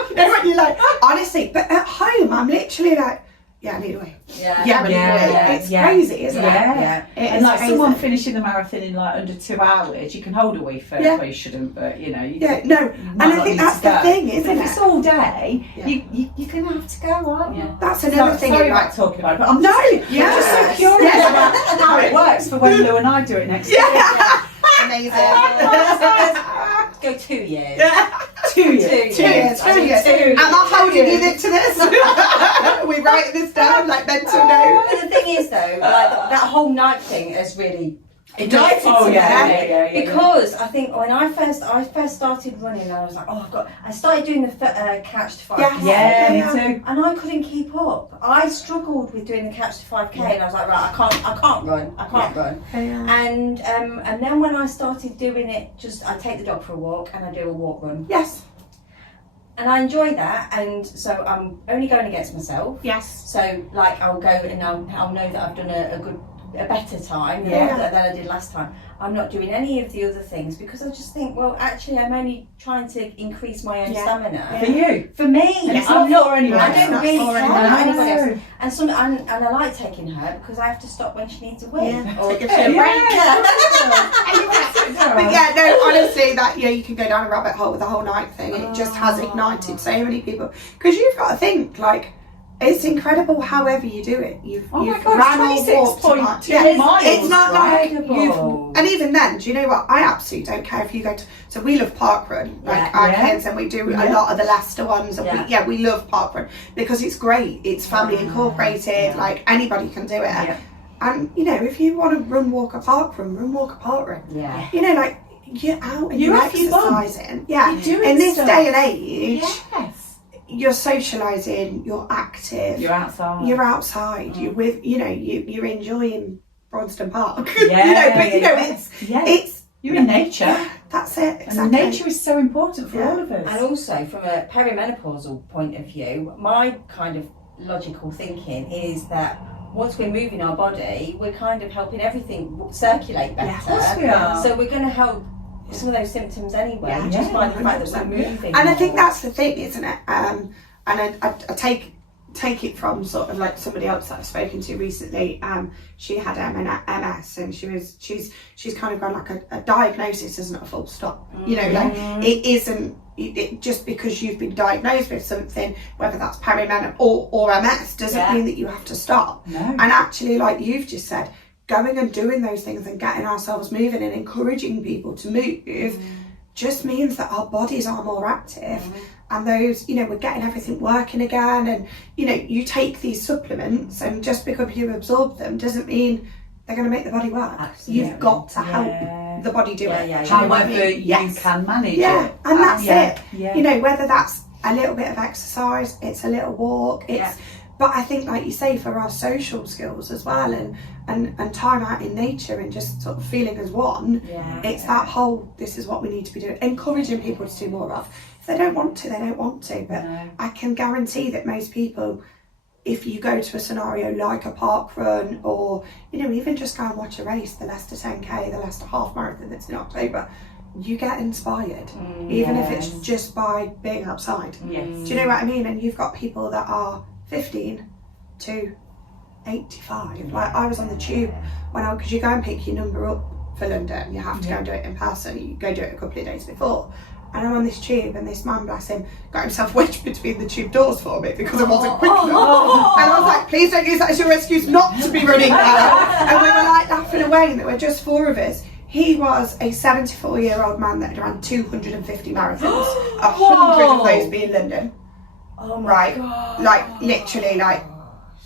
You know when you're like, honestly, but at home I'm literally like, yeah, I need a wee. Yeah. Yeah, I need a wee. Yeah, It's yeah. crazy, isn't it? Yeah. It And is like crazy. someone finishing the marathon in like under 2 hours, you can hold a wee for, Yeah. well you shouldn't, but you know. You Yeah, could- no, you and might I not think need that's to the go. thing, But isn't if it? it's all day, Yeah. you're going to have to go, aren't you? That's another thing. Sorry in about like, talking about it, but I'm no, just, yeah, I'm just so curious Yes. about how it works for when Lou and I do it next year. yeah, amazing. Go 2 years. Yeah. 2 years. 2 years. 2 years, 2 years. Two Am I holding you years. to this? We writing this down like mental note. But the thing is, though, like that whole night thing has really ignited Oh, something yeah, in me. yeah. Because I think when I first started running, I was like, I started doing the Catch to 5K. Yeah, me Yeah. too. And I couldn't keep up. I struggled with doing the Catch to 5K, and I was like, right, I can't run. And then when I started doing it, just I take the dog for a walk and I do a walk run, Yes, and I enjoy that. And so I'm only going against myself. yes. So like I'll go and I'll know that I've done a better time Yeah. than I did last time. I'm not doing any of the other things because I just think, well, actually, I'm only trying to increase my own Yeah. stamina. For you. For me, And it's I'm not for anyone I else. don't Not really for care anyone about else. anybody else. No. And I like taking her because I have to stop when she needs a wee. Yeah, Or take a take a shit. break. But yeah, no, honestly, that you can go down a rabbit hole with the whole night thing. It just has ignited so many people because you've got to think like. It's incredible however you do it. You've Oh my you've God, ran or walked 26.2 miles. It's not like Incredible. you've. And even then, do you know what? I absolutely don't care if you go to. So we love parkrun, like Yeah. our Yeah. kids, and we do Yeah. a lot of the Leicester ones. And Yeah. we love parkrun because it's great. It's family incorporated. Yeah. Like anybody can do it. Yeah. And you know, if you want to run, walk a parkrun. Yeah. You know, like you're out and You're you're off your bum. exercising. Yeah. You're doing In this stuff. day and age, Yes. you're socialising. You're active. You're outside. You're outside. You're with, you're enjoying Bronston Park. Yeah, but yeah. it's You're in nature. yeah, that's it. And Exactly. nature is so important for Yeah. all of us. And also, from a perimenopausal point of view, my kind of logical thinking is that once we're moving our body, we're kind of helping everything circulate better. Yeah, of course we are. So we're going to help some of those symptoms anyway, Yeah. just by the fact that 100%. we're moving. And I think more. that's the thing, isn't it? And I take take it from sort of like somebody else that I've spoken to recently. She had MS, and she's kind of gone like a diagnosis isn't a full stop. You know, like it isn't. Just because you've been diagnosed with something, whether that's perimenopause or MS, doesn't mean that you have to stop. No. And actually, like you've just said, going and doing those things and getting ourselves moving and encouraging people to move just means that our bodies are more active. And those, you know, we're getting everything working again. And, you know, you take these supplements, and just because you absorb them doesn't mean they're going to make the body work. Absolutely. You've got to help the body do it. However you can manage it. And that's it. Yeah. You know, whether that's a little bit of exercise, it's a little walk, but I think, like you say, for our social skills as well, and time out in nature and just sort of feeling as one, it's that whole, this is what we need to be doing, encouraging people to do more of. If they don't want to, they don't want to, but I can guarantee that most people, if you go to a scenario like a park run, or, you know, even just go and watch a race, the Leicester 10K, the Leicester half marathon that's in October, you get inspired, even if it's just by being outside. Do you know what I mean? And you've got people that are 15 to 85. Like, I was on the tube because you go and pick your number up for London, you have to go and do it in person, you go do it a couple of days before. And I'm on this tube, and this man, bless him, got himself wedged between the tube doors for me because I wasn't quick enough. And I was like, please don't use that as your excuse not to be running now. And we were like laughing away, and there were just four of us. He was a 74-year-old man that had ran 250 marathons, 100 of those being London. Oh my God. Like, literally, like,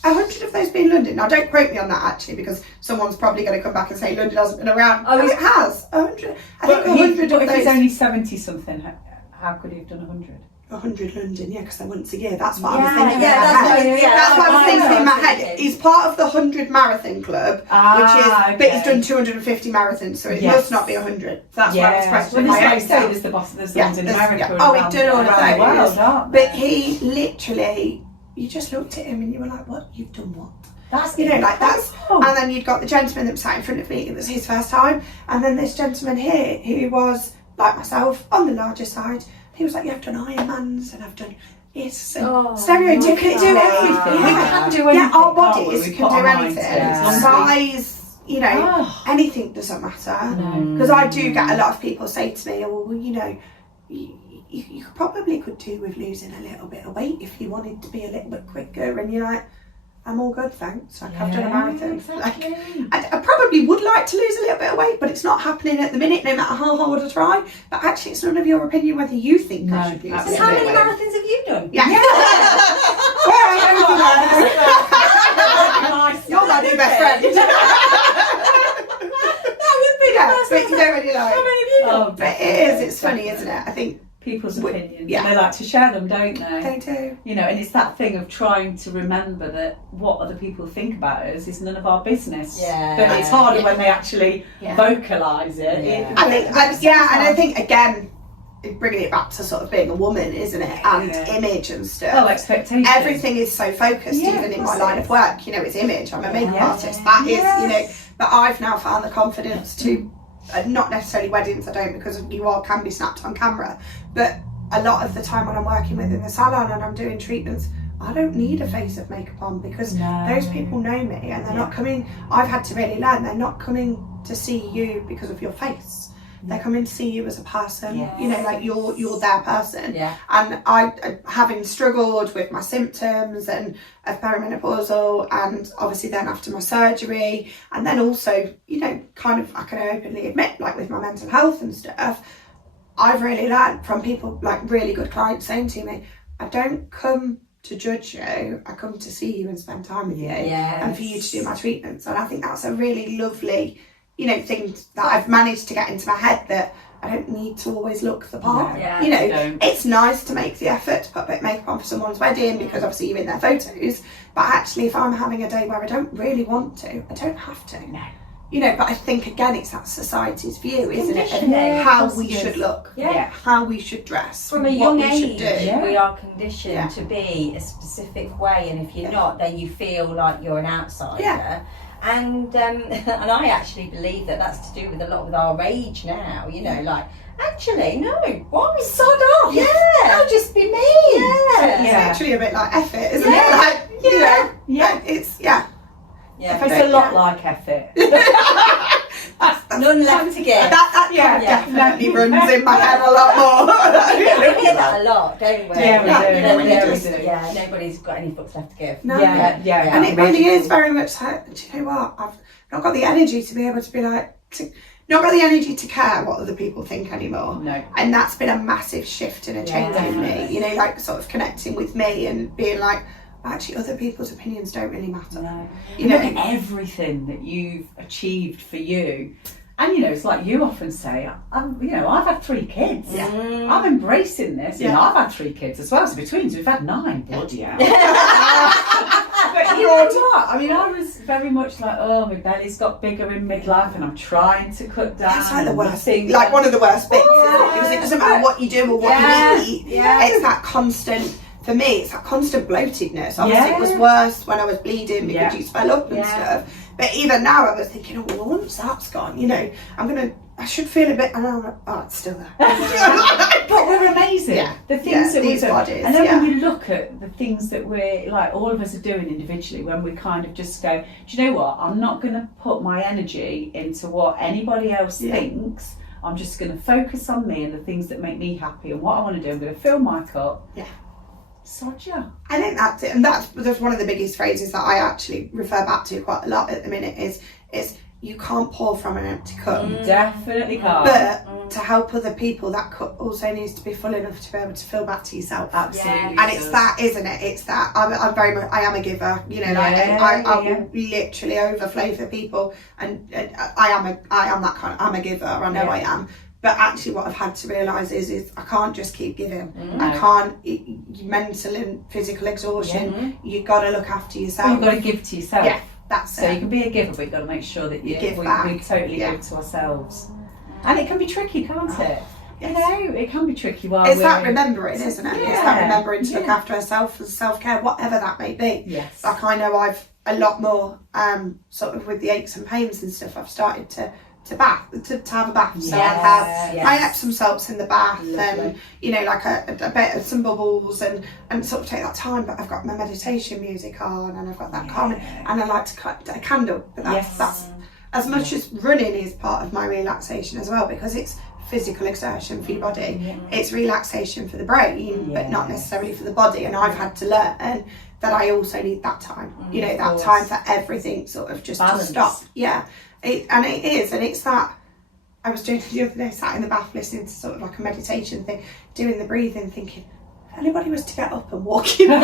100 of those being London. Now, don't quote me on that, actually, because someone's probably going to come back and say London hasn't been around. Oh, it has. 100. I think 100 of if those. he's only 70-something, how could he have done 100? 100 London, yeah, because they're once a year. That's what I was thinking. That's what I was thinking in my head. He's part of the 100 Marathon Club, but he's done 250 marathons, so it must not be 100. So that's why I was questioning my own self. There's the boss, there's the ones in America. Oh, he'd done all of those. World, but he literally, you just looked at him and you were like, what? You've done what? That's, you know, like that's, and then you'd got the gentleman that was sat in front of me, it was his first time, and then this gentleman here who was, like myself, on the larger side. He was like, yeah, I've done Ironmans and I've done this and stereotypically. We can do everything. We can do anything. Yeah, our bodies can do anything. Yeah. Size, you know, anything doesn't matter. Because I do get a lot of people say to me, oh, well, you know, you probably could do with losing a little bit of weight if you wanted to be a little bit quicker. And you're like, I'm all good, thanks. Like, I've done a marathon. Exactly. Like, I probably would like to lose a little bit of weight, but it's not happening at the minute, no matter how hard I try. But actually, it's none of your opinion whether you think I should lose a little bit of weight. How many marathons have you done? Yeah. You're my new best friend. That would be the best. But you know what you like. How many have you done? But it is, it's funny, isn't it? I think people's opinions. They like to share them, don't they? They do. You know, and it's that thing of trying to remember that what other people think about us is none of our business. Yeah. But it's harder when they actually vocalise it. Yeah. I think, and I think again, bringing it back to sort of being a woman, isn't it? And image and stuff. Oh, expectations. Everything is so focused, even in my line of work. You know, it's image. I'm a makeup artist. That is, you know. But I've now found the confidence to. Not necessarily weddings, I don't, because you all can be snapped on camera, but a lot of the time when I'm working within the salon and I'm doing treatments, I don't need a face of makeup on because those people know me and they're not coming. I've had to really learn, they're not coming to see you because of your face. They're coming to see you as a person, you know, like you're their person. And I, having struggled with my symptoms and of perimenopausal, and obviously then after my surgery, and then also, you know, kind of, I can openly admit, like with my mental health and stuff, I've really learned from people, like really good clients saying to me, I don't come to judge you, I come to see you and spend time with you and for you to do my treatments. And I think that's a really lovely, you know, thing that I've managed to get into my head, that I don't need to always look the part. You know, it's nice to make the effort to put a bit of makeup on for someone's wedding because obviously you're in their photos, but actually if I'm having a day where I don't really want to, I don't have to. You know, but I think again it's that society's view, isn't it? And how we should look, how we should dress, from a young age. Do. We are conditioned to be a specific way, and if you're not, then you feel like you're an outsider. And I actually believe that that's to do with a lot with our age now, you know, like actually, no, why? Sod off. Yeah. I'll just be me. Yeah. It's actually a bit like F it, isn't Yeah. it? Like, you know, Yeah. it's, Yeah. It's a lot like effort. None left to give. That Yeah. definitely runs in my head a lot more. We hear that a lot, don't we? Yeah, we do. There's- do. Yeah, nobody's got any fucks left to give. No. Yeah. And it really is very much like, do you know what? I've not got the energy to be able to be like, not got the energy to care what other people think anymore. No. And that's been a massive shift and a change in me. definitely. You know, like sort of connecting with me and being like, actually, other people's opinions don't really matter. No. You know, Look at everything that you've achieved for you. And you know, it's like you often say, I've had 3 kids. Yeah. I'm embracing this. Yeah. And I've had 3 kids as well. So between us, we've had 9. Bloody hell. But you know what? I mean, I was very much like, oh, my belly's got bigger in midlife and I'm trying to cut down. that's like the worst thing. like one of the worst bits, isn't it? Yeah. Because it doesn't matter what you do or what Yeah. you eat. Yeah. It's that constant, for me, it's that constant bloatedness. Obviously, it was Yeah. worse when I was bleeding because Yeah. you swell up and Yeah. stuff. But even now, I was thinking, oh, well, once that's gone, you know, I should feel a bit, and I'm like, oh, it's still there. But we're amazing. Yeah. The things that these we're doing. bodies, And then yeah. when we look at the things that we're, like, all of us are doing individually, when we kind of just go, do you know what? I'm not going to put my energy into what anybody else Yeah. thinks. I'm just going to focus on me and the things that make me happy and what I want to do. I'm going to fill my cup. Yeah. Sod ya. I think that's it, and that's one of the biggest phrases that I actually refer back to quite a lot at the minute is you can't pour from an empty cup. Definitely can't. But to help other people, that cup also needs to be full enough to be able to fill back to yourself. Absolutely. And it's that, isn't it? It's that I'm very much, I am a giver. You know, like Yeah, I will literally overflow for people, and I am that kind. I'm a giver. I know I am. But actually, what I've had to realise is I can't just keep giving. I can't. Mental and physical exhaustion. You've got to look after yourself. You've got to give to yourself. Yeah, that's So it. you can be a giver, but you've got to make sure that You give we back. totally Yeah. give to ourselves. And it can be tricky, can't it? Yes. You know, it can be tricky while It's we're... that remembering, isn't it? It's that Yeah, remembering to look yeah. after herself and self-care, whatever that may be. Yes. Like I know I've a lot more sort of with the aches and pains and stuff. I've started to have a bath. So I have my Epsom salts in the bath. Lovely. And you know, like a bit of some bubbles and sort of take that time. But I've got my meditation music on and I've got that calming, and I like to cut a candle. But that's as much as running is part of my relaxation as well, because it's physical exertion for your body. It's relaxation for the brain, but not necessarily for the body. And I've had to learn that I also need that time. You know, that time for everything sort of just Balance. to stop. Yeah. And it's that, I was doing the other day, sat in the bath listening to sort of like a meditation thing, doing the breathing, thinking, if anybody was to get up and walk in, like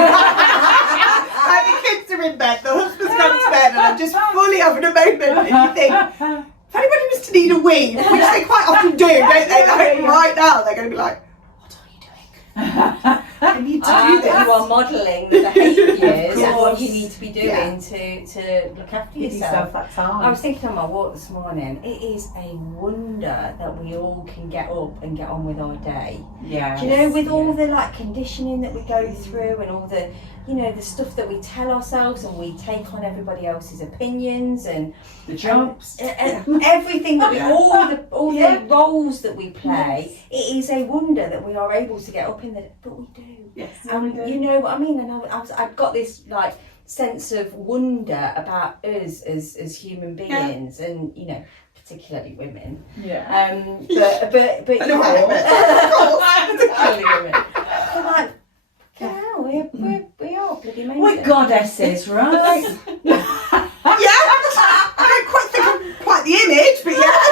the kids are in bed, the husband's gone to bed, and I'm just fully having a moment, and you think, if anybody was to need a wee, which they quite often do, don't they? Like right now, they're going to be like, what are you doing? I need to do this. You are modelling the behaviours Yes. of what you need to be doing Yeah. to look after Give yourself that time. I was thinking on my walk this morning, it is a wonder that we all can get up and get on with our day. Yeah. Do you know, with all the like conditioning that we go through and all the, you know, the stuff that we tell ourselves and we take on everybody else's opinions and the jobs. and everything that we, all the roles that we play, it is a wonder that we are able to get up in the, but we do. Yes. And you know what I mean? And I've got this like sense of wonder about us as human beings, and you know, particularly women. Yeah. But I know what I meant. particularly women. But like, yeah, we are bloody amazing. We're goddesses, right? I don't quite think I'm quite the image, but That's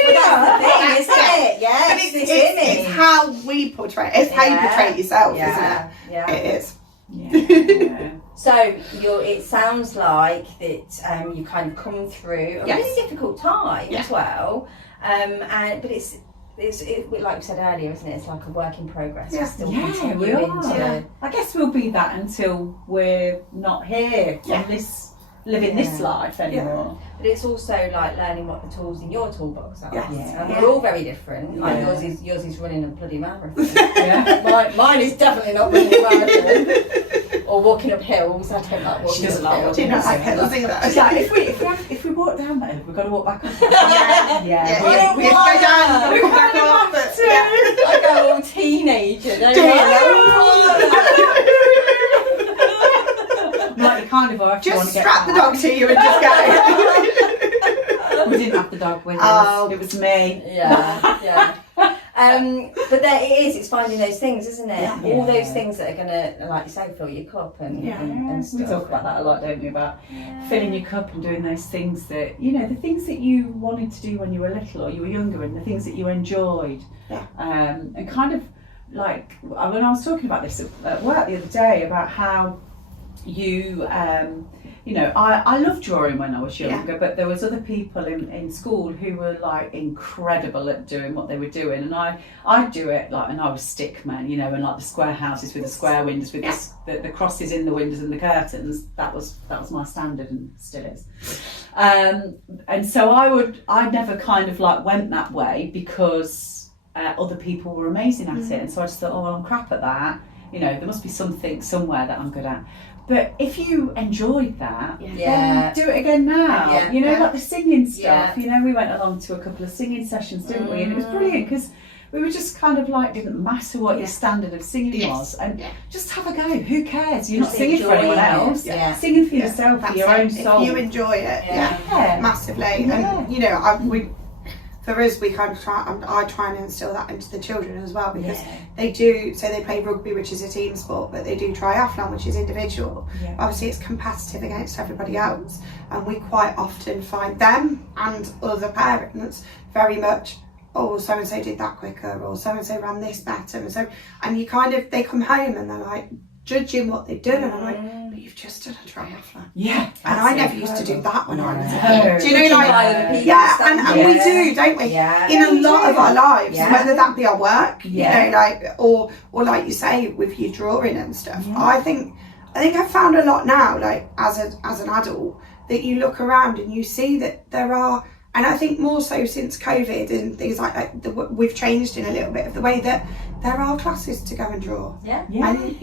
the thing, isn't it? Yeah, But it's this image. it's how we portray it. It's how you portray yourself, isn't it? Yeah. It is. Yeah. So it sounds like that you kind of come through a really difficult time as well, but it's like we said earlier, isn't it? It's like a work in progress. Yeah. We're still We continuing are. to. I guess we'll be that until we're not here on this, living this life anymore. But it's also like learning what the tools in your toolbox are. Yes. Yeah. And we're all very different. Like Yeah. yours is running a bloody marathon. Yeah. Mine is definitely not running a marathon. Or or walking up hills. I don't like walking up hills. Do you not like hills either? She's like, if we walk down there, we've got to walk back up. Yeah. We have to go down, we've got to come back up. But, I go all teenager, don't Do I? Like the carnivore, if you want just to get strap the back. dog to you and just go. We didn't have the dog with us. Oh. It was me. Yeah. But there it is. It's finding those things, isn't it? Yeah. All those things that are gonna, like you say, fill your cup and We stuff. talk about that a lot, don't we? About filling your cup and doing those things that, the things that you wanted to do when you were little or you were younger, and the things that you enjoyed. Yeah. And kind of like when I was talking about this at work the other day about how you I loved drawing when I was younger, but there was other people in school who were like incredible at doing what they were doing, and I'd do it like, and I was stickman, and like the square houses with the square windows with the crosses in the windows and the curtains. That was my standard and still is. And so I never kind of like went that way because other people were amazing at it, and so I just thought, oh well, I'm crap at that. There must be something somewhere that I'm good at. But if you enjoyed that, then do it again now. Like the singing stuff. We went along to a couple of singing sessions, didn't we? And it was brilliant because we were just kind of like, didn't matter what your standard of singing was, and just have a go. Who cares? You're not singing for anyone else. Singing for yourself, for your own soul. If you enjoy it, massively. And for us, we kind of I try and instill that into the children as well, because they do. So they play rugby, which is a team sport, but they do triathlon, which is individual. Obviously, it's competitive against everybody else, and we quite often find them and other parents very much, oh, so and so did that quicker, or so and so ran this better, and you kind of, they come home and they're like judging what they've done, and I'm like, but you've just done a triathlon. Yeah. And I never used to do that when I was a kid. Do you know, and we do, don't we? Yeah. In a lot of our lives, whether that be our work, or like you say with your drawing and stuff. I think I've found a lot now, like as an adult, that you look around and you see that there are, and I think more so since COVID and things like that, we've changed in a little bit of the way that there are classes to go and draw. And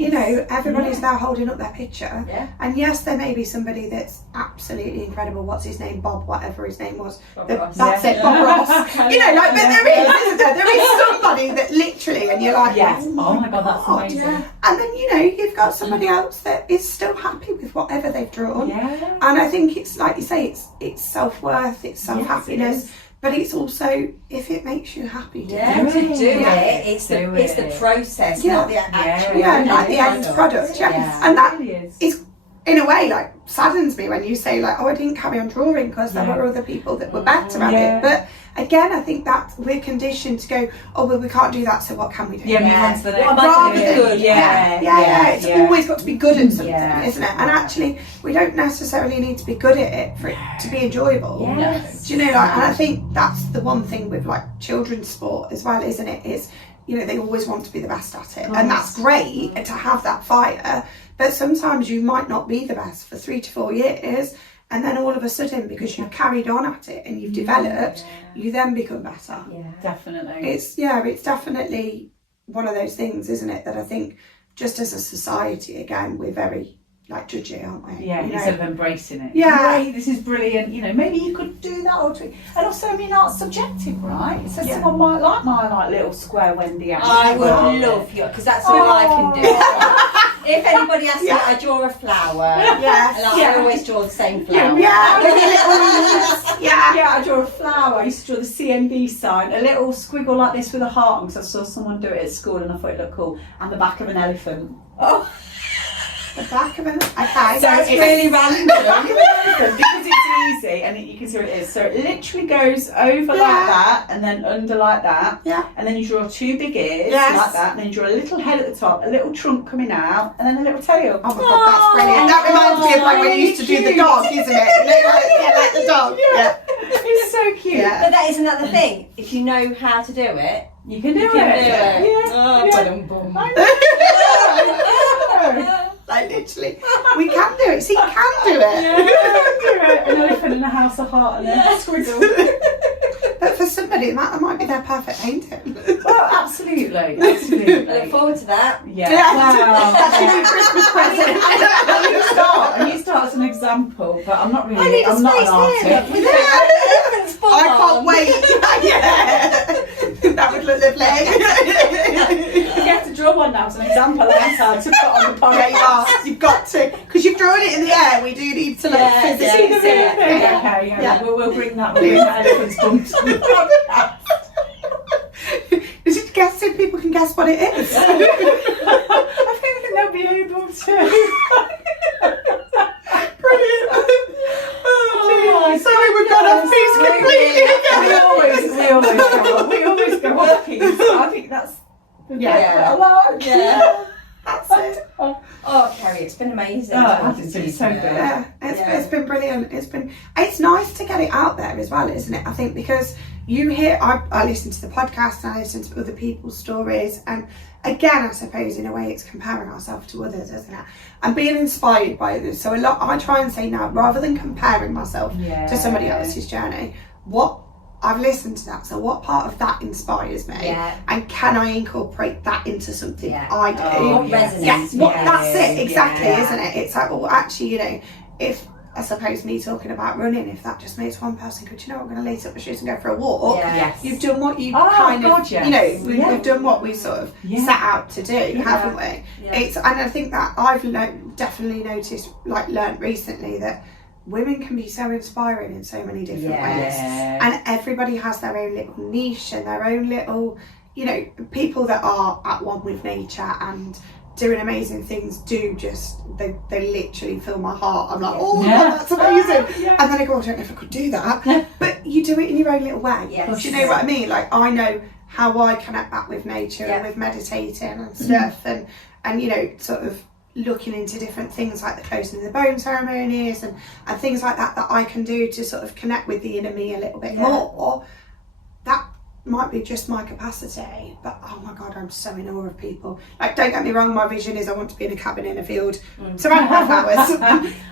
everybody's now holding up their picture. And yes, there may be somebody that's absolutely incredible. What's his name? Bob, whatever his name was. Bob Bob Ross. But there is, isn't there? There is somebody that literally, and you're like, oh my God, that's amazing. And then you've got somebody else that is still happy with whatever they've drawn. And I think it's like you say, it's self-worth, it's self-happiness. But it's also, if it makes you happy to do it. It's the process, not the actual. Like the end product. And that is, in a way, like saddens me when you say like, oh, I didn't carry on drawing because there were other people that were better at it. But again, I think that we're conditioned to go, oh well, we can't do that, so what can we do? Move on to the next. Rather than good. It's always got to be good at something, isn't it? And actually, we don't necessarily need to be good at it for it to be enjoyable. Do you know? Like, and I think that's the one thing with like children's sport as well, isn't it? Is they always want to be the best at it, and that's great to have that fire. But sometimes you might not be the best for 3 to 4 years. And then all of a sudden, because you've carried on at it and you've developed, you then become better. Definitely. It's definitely one of those things, isn't it? That I think just as a society, again, we're very like judgy, aren't we? Instead of embracing it. Hey, this is brilliant. Maybe you could do that or tweak. And also, art's subjective, right? So someone might like my like little square Wendy. I would love you, because that's all I can do. If anybody asks me, I draw a flower. I always draw the same flower. I draw a flower. I used to draw the CMB sign, a little squiggle like this with a heart on, because I saw someone do it at school and I thought it looked cool, and the back of an elephant. The back of an okay. So it's really random because it's easy, and you can see what it is. So it literally goes over like that, and then under like that. And then you draw 2 big ears like that, and then you draw a little head at the top, a little trunk coming out, and then a little tail. Oh my God, that's brilliant. That reminds me of like when you used to do the dog, isn't it? Like the dog. It's so cute. But isn't that the thing? If you know how to do it, you can do it. Like literally, we can do it. See, you can do it. An elephant in a house of heart and a squiggle. But for some somebody, that might be their perfect painting. Oh, absolutely. Absolutely. I look forward to that. Yeah. Yeah. Wow. That's your new Christmas present. And you start as an example, but I'm not really. I need a I'm not an space here. artist. With a I can't wait. Yeah. That would look lovely. You have to draw one now as an example outside to put on the Yeah, you podcast. are. You've got to. Because you've drawn it in the air, we do need to Yeah, physically See the real see it. thing? Yeah. Okay, Yeah. we'll bring that. We'll bring that elephant's bum to the podcast. Is it guess if people can guess what it is? I don't think they'll be able to. Brilliant. Oh, my sorry, we've gone off piece completely again. We always go off piece. I think that's Yeah. a lot. Yeah. That's it. Oh, Kerry, it's been amazing. Oh, talking it's to been you so today. good. Yeah, it's been brilliant. It's nice to get it out there as well, isn't it? I think because you hear, I listen to the podcast and I listen to other people's stories, and again, I suppose in a way it's comparing ourselves to others, isn't it? And being inspired by others. So a lot, I try and say now, rather than comparing myself to somebody else's journey, what I've listened to that. So what part of that inspires me? Yeah. And can I incorporate that into something Yeah. I do? What resonates? Yes, that's it, exactly, Yeah. isn't it? It's like, well, actually, you know, if I suppose me talking about running, if that just makes one person go, do you know what, I'm going to lace up my shoes and go for a walk. Yeah. Yes. You've done what you Oh, kind of, God, yes. you know, Yeah. we've done what we sort of set out to do, haven't we? Yeah. And I think that I've definitely noticed, learnt recently that women can be so inspiring in so many different ways. And everybody has their own little niche and their own little, you know, people that are at one with nature and doing amazing things do just, they literally fill my heart. I'm like, oh my God, that's amazing. Yeah. And then I go, I don't know if I could do that. But you do it in your own little way. Yes. Do you know what I mean? Like, I know how I connect back with nature and with meditating and stuff, and you know, sort of looking into different things like the closing of the bone ceremonies and things like that I can do to sort of connect with the inner me a little bit more. That might be just my capacity, but oh my God, I'm so in awe of people. Like, don't get me wrong, my vision is I want to be in a cabin in a field, surrounded by flowers,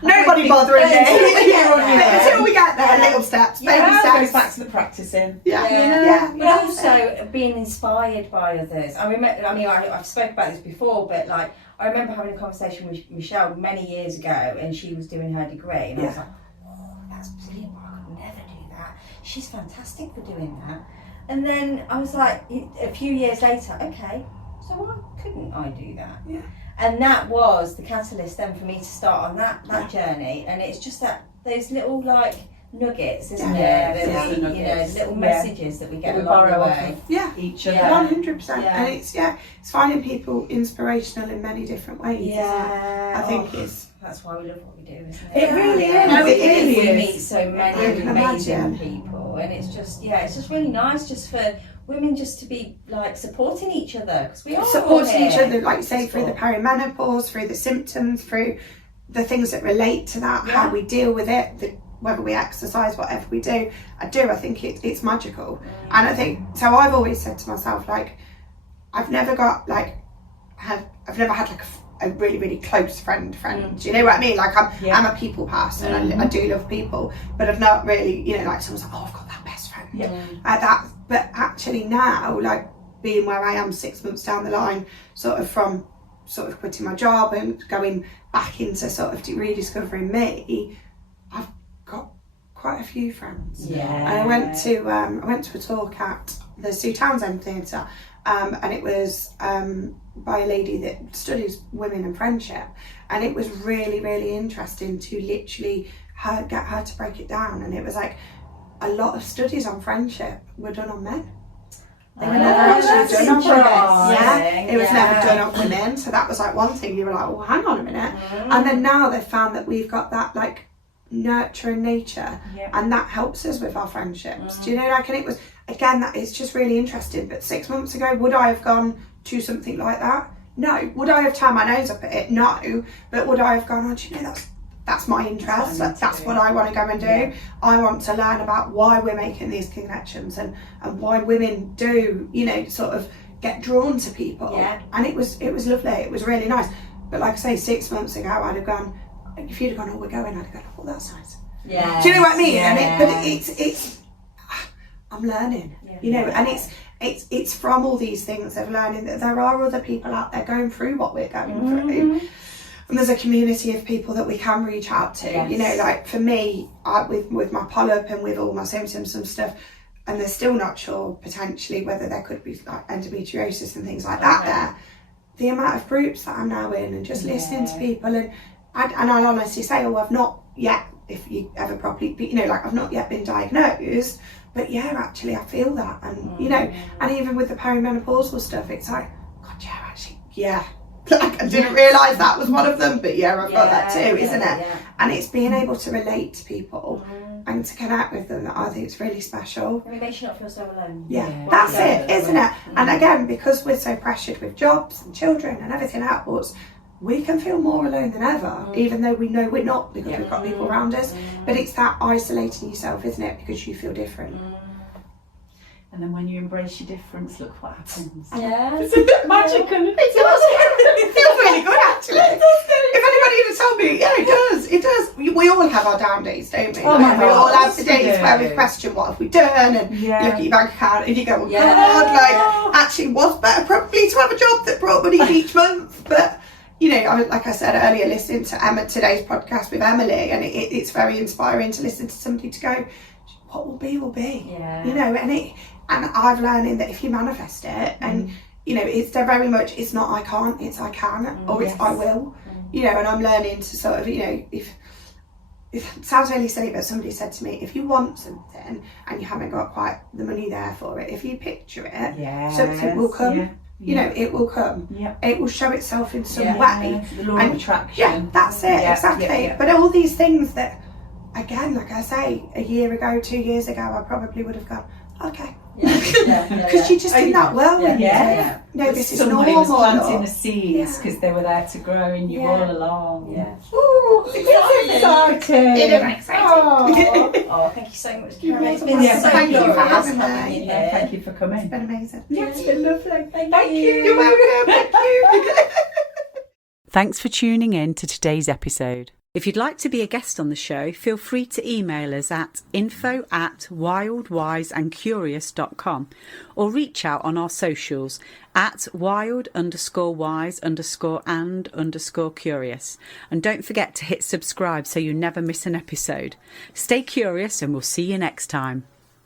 nobody bothering me. Until we get there, little steps, baby It steps. goes back to the practicing. But also being inspired by others. I remember, I've spoken about this before, but like, I remember having a conversation with Michelle many years ago, and she was doing her degree, and I was like, oh, that's brilliant, but I could never do that. She's fantastic for doing that. And then I was like, a few years later, okay, so why couldn't I do that? Yeah. And that was the catalyst then for me to start on that journey. And it's just that those little like nuggets, isn't it? The You know, little messages that we get we along the borrow way. each other. 100%. Yeah. And it's finding people inspirational in many different ways. Isn't it? I think it's. That's why we love what we do, isn't it? It really is. No, it really We is. meet so many I can amazing imagine. people, and it's just really nice just for women just to be like supporting each other, because we are Supporting all each here. other, like you say, through the perimenopause, through the symptoms, through the things that relate to that, how we deal with it, whether we exercise, whatever we do. I think it's magical. And I think, so I've always said to myself, like, I've never got like, I've never had like a really, really close friend. Do you know what I mean? Like, I'm a people person. I do love people, but I've not really, you know, like someone's like, oh, I've got that best friend. But actually now, like being where I am 6 months down the line, sort of from sort of quitting my job and going back into sort of rediscovering me, I've got quite a few friends. Yeah. And I went to a talk at the Sue Townsend Theatre, and it was by a lady that studies women and friendship, and it was really, really interesting to literally get her to break it down. And it was like a lot of studies on friendship were done on men. They were never actually done on women. It was never done on women. So that was like one thing. You were like, well, hang on a minute. And then now they've found that we've got that like nurturing nature, and that helps us with our friendships. Do you know, like, and it was, again, that is just really interesting. But 6 months ago, would I have gone to something like that? No. Would I have turned my nose up at it? No. But would I have gone, oh, do you know, that's my interest, that's what I want to go and do. I want to learn about why we're making these connections and why women do, you know, sort of get drawn to people. And it was lovely, it was really nice. But like I say, 6 months ago I'd have gone, if you'd have gone, oh, we're going, I'd have gone, oh, that's nice. Do you know what I mean? And but it's I'm learning, Yeah. you know, and it's from all these things of learning that there are other people out there going through what we're going through. And there's a community of people that we can reach out to, you know, like for me, with my polyp and with all my symptoms and stuff, and they're still not sure potentially whether there could be like endometriosis and things like that there. The amount of groups that I'm now in and just listening to people, and I'll honestly say, I've not yet, if you ever properly, you know, like I've not yet been diagnosed, but yeah, actually I feel that, and you know, and even with the perimenopausal stuff, it's like, God, yeah, actually, yeah. Like I didn't realise that was one of them, but yeah, I've got that too, isn't it? Yeah. And it's being able to relate to people and to connect with them that I think is really special. And it makes you not feel so alone. Yeah, that's it, isn't it? And again, because we're so pressured with jobs and children and everything else, we can feel more alone than ever, even though we know we're not because we've got people around us. But it's that isolating yourself, isn't it? Because you feel different. And then when you embrace your difference, look what happens. Yeah. It's a bit magical. It feels really good, actually. If anybody had told me, yeah, it does. It does. We all have our down days, don't we? Oh, like, my we all God, have the days where we question what have we done, and you look at your bank account and you go, oh God, like actually was better probably to have a job that brought money each month. But you know, like I said earlier, listening to today's podcast with Emily, and it's very inspiring to listen to somebody to go, what will be will be. Yeah. You know, and I've learned that if you manifest it, and you know, it's very much, it's not I can't, it's I can, or it's I will. You know, and I'm learning to sort of, you know, if it sounds really silly, but somebody said to me, if you want something and you haven't got quite the money there for it, if you picture it, something will come. Yeah. You know, it will come. Yeah. It will show itself in some way. The law of attraction. Yeah, that's it, exactly. But all these things that, again, like I say, a year ago, 2 years ago, I probably would have gone, okay. Because you just did that well. No, this is normal. Somebody was planting the seeds because they were there to grow and you all along. Yeah. Ooh, it's exciting. It is exciting. Oh, thank you so much, Kerry. It's been so thank you for glorious having me. Thank you for coming. It's been amazing. Yeah, it's been lovely. Thank you. You're welcome. Thank you. Thanks for tuning in to today's episode. If you'd like to be a guest on the show, feel free to email us at info@wildwiseandcurious.com or reach out on our socials at wild_wise_and_curious. And don't forget to hit subscribe so you never miss an episode. Stay curious and we'll see you next time.